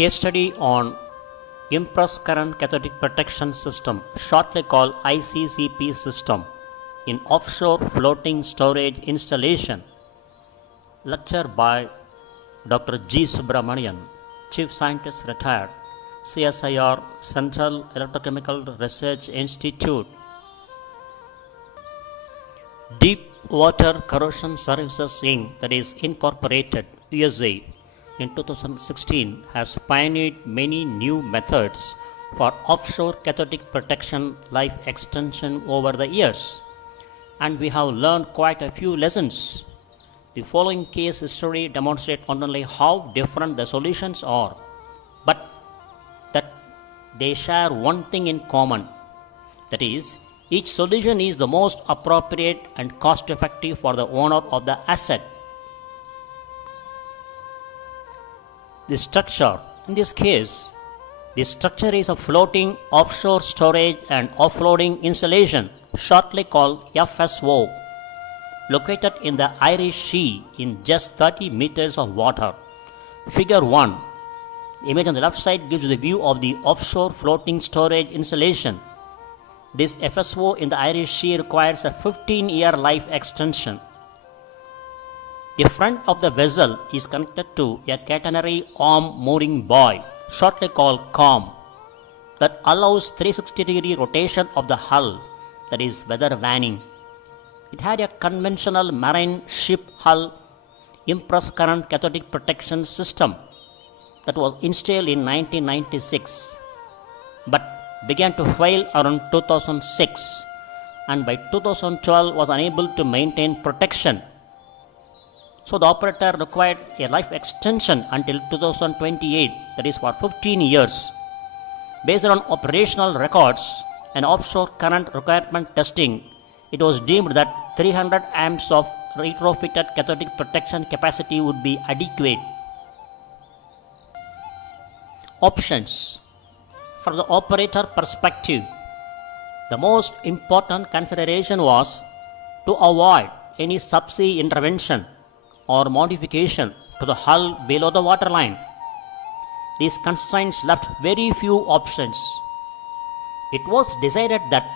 Case study on Impulse Current Cathodic Protection System, shortly called ICCP system, in offshore floating storage installation. Lecture by Dr.G.Subramanian, Chief Scientist Retired, CSIR, Central Electrochemical Research Institute. Deep Water Corrosion Services Inc., that is Incorporated, USA, in 2016 has pioneered many new methods for offshore cathodic protection life extension over the years, and we have learned quite a few lessons. The following case history demonstrates not only how different the solutions are, but that they share one thing in common, that is, each solution is the most appropriate and cost-effective for the owner of the asset. The structure, in this case, the structure is a floating offshore storage and offloading installation, shortly called FSO, located in the Irish Sea in just 30 meters of water. Figure 1. The image on the left side gives you the view of the offshore floating storage installation. This FSO in the Irish Sea requires a 15-year life extension. The front of the vessel is connected to a catenary arm mooring buoy, shortly called CARM, that allows 360-degree rotation of the hull, that is weather vanning. It had a conventional marine ship hull impulse current cathodic protection system that was installed in 1996, but began to fail around 2006, and by 2012 was unable to maintain protection. So the operator required a life extension until 2028, that is for 15 years. Based on operational records and offshore current requirement testing, it was deemed that 300 amps of retrofitted cathodic protection capacity would be adequate. Options. From the operator perspective, the most important consideration was to avoid any subsea intervention or modification to the hull below the waterline. These constraints left very few options. It was decided that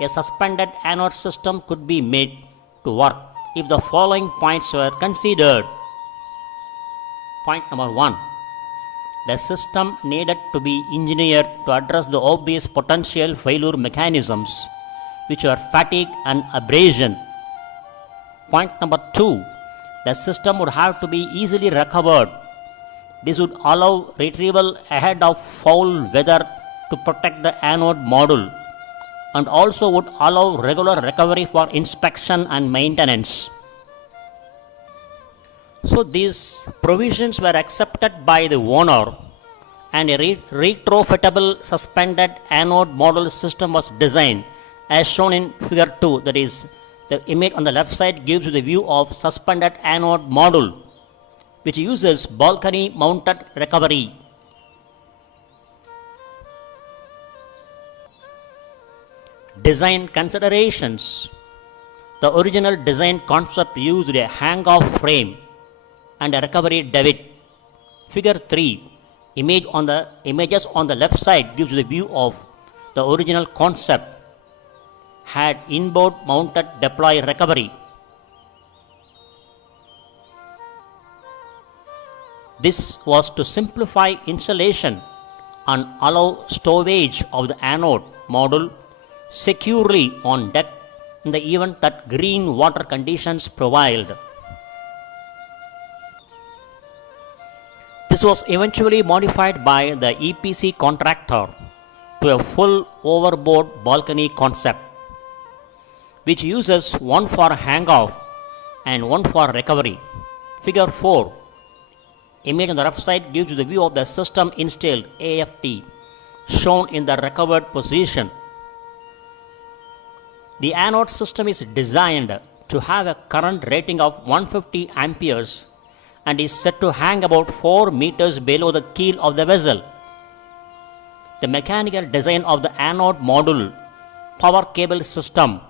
a suspended anode system could be made to work if the following points were considered. Point number 1. The system needed to be engineered to address the obvious potential failure mechanisms, which were fatigue and abrasion. Point number 2. The system would have to be easily recovered. This would allow retrieval ahead of foul weather to protect the anode module, and also would allow regular recovery for inspection and maintenance. So these provisions were accepted by the owner, and a retrofittable suspended anode module system was designed as shown in figure 2, that is, the image on the left side gives you the view of suspended anode module, which uses balcony mounted recovery. Design considerations. The original design concept used a hang-off frame and a recovery davit. Figure 3. Images on the left side gives you the view of the original concept, had inboard mounted deploy recovery. This was to simplify installation and allow stowage of the anode module securely on deck in the event that green water conditions prevailed. This was eventually modified by the EPC contractor to a full overboard balcony concept, which uses one for hang-off and one for recovery. Figure 4. Image on the left side gives you the view of the system installed AFT, shown in the recovered position. The anode system is designed to have a current rating of 150 amperes and is set to hang about 4 meters below the keel of the vessel. The mechanical design of the anode module, power cable system,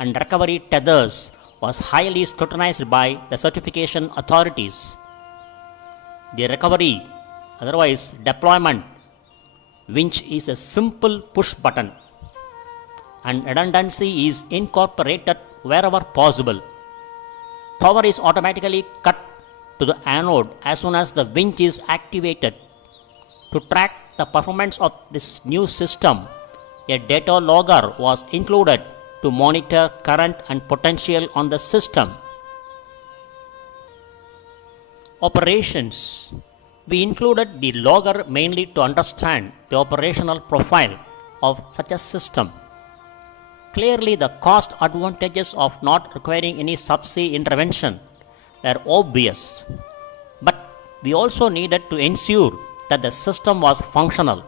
and recovery tethers was highly scrutinized by the certification authorities. The recovery Otherwise, deployment winch is a simple push button and redundancy is incorporated wherever possible. Power is automatically cut to the anode as soon as the winch is activated. To track the performance of this new system, a data logger was included to monitor current and potential on the system. Operations. We included the logger mainly to understand the operational profile of such a system. Clearly, the cost advantages of not requiring any subsea intervention were obvious, but we also needed to ensure that the system was functional.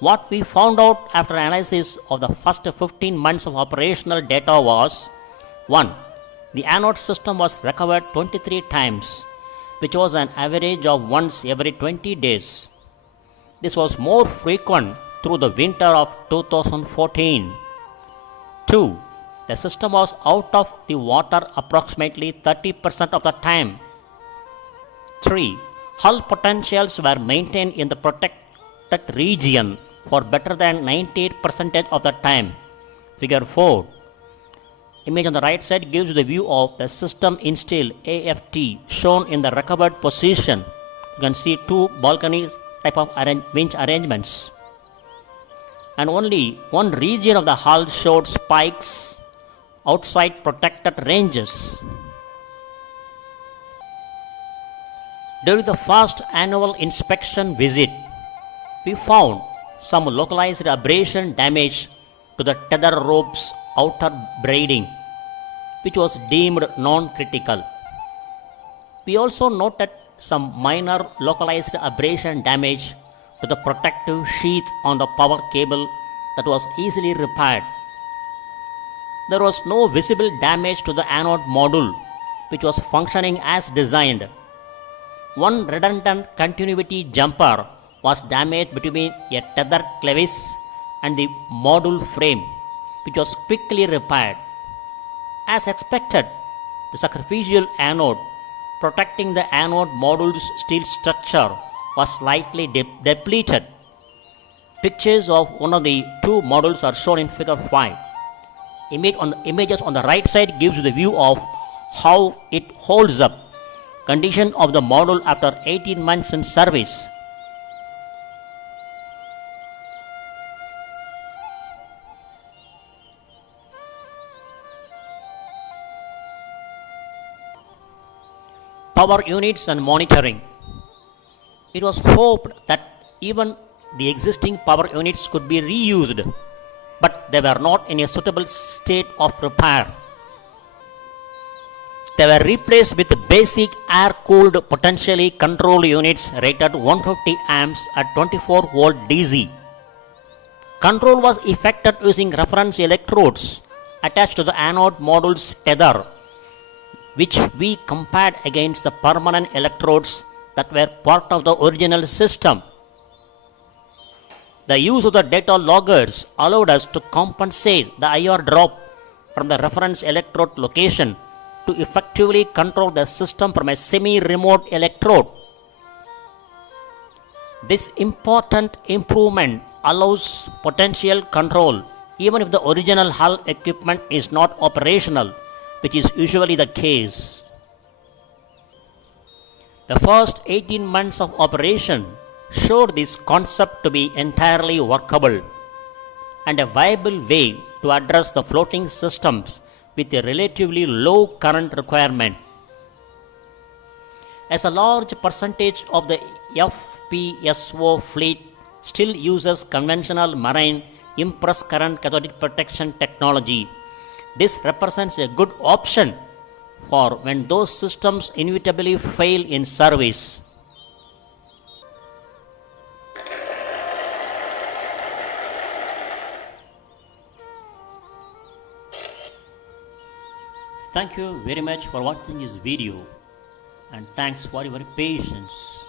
What we found out after analysis of the first 15 months of operational data was 1. The anode system was recovered 23 times, which was an average of once every 20 days. This was more frequent through the winter of 2014. 2. The system was out of the water approximately 30% of the time. 3. Hull potentials were maintained in the protected region for better than 98% of the time. Figure 4. Image on the right side gives the view of the system installed AFT shown in the recovered position. You can see two balconies type of winch arrangements. And only one region of the hull showed spikes outside protected ranges. During the first annual inspection visit, we found some localized abrasion damage to the tether rope's outer braiding, which was deemed non-critical. We also noted some minor localized abrasion damage to the protective sheath on the power cable that was easily repaired. There was no visible damage to the anode module, which was functioning as designed. One redundant continuity jumper was damaged between a tether clevis and the module frame, which was quickly repaired. As expected, the sacrificial anode protecting the anode module's steel structure was slightly depleted. Pictures of one of the two modules are shown in figure 5. Images on the right side gives you the view of how it holds up. Condition of the module after 18 months in service. Power units and monitoring. It was hoped that even the existing power units could be reused, but they were not in a suitable state of repair. They were replaced with basic air-cooled potentially controlled units rated 150 amps at 24 volt DC. Control was effected using reference electrodes attached to the anode module's tether, which we compared against the permanent electrodes that were part of the original system. The use of the data loggers allowed us to compensate the IR drop from the reference electrode location to effectively control the system from a semi-remote electrode. This important improvement allows potential control even if the original hull equipment is not operational, which is usually the case. The first 18 months of operation showed this concept to be entirely workable and a viable way to address the floating systems with a relatively low current requirement. As a large percentage of the FPSO fleet still uses conventional marine impulse current cathodic protection technology, this represents a good option for when those systems inevitably fail in service. Thank you very much for watching this video, and thanks for your patience.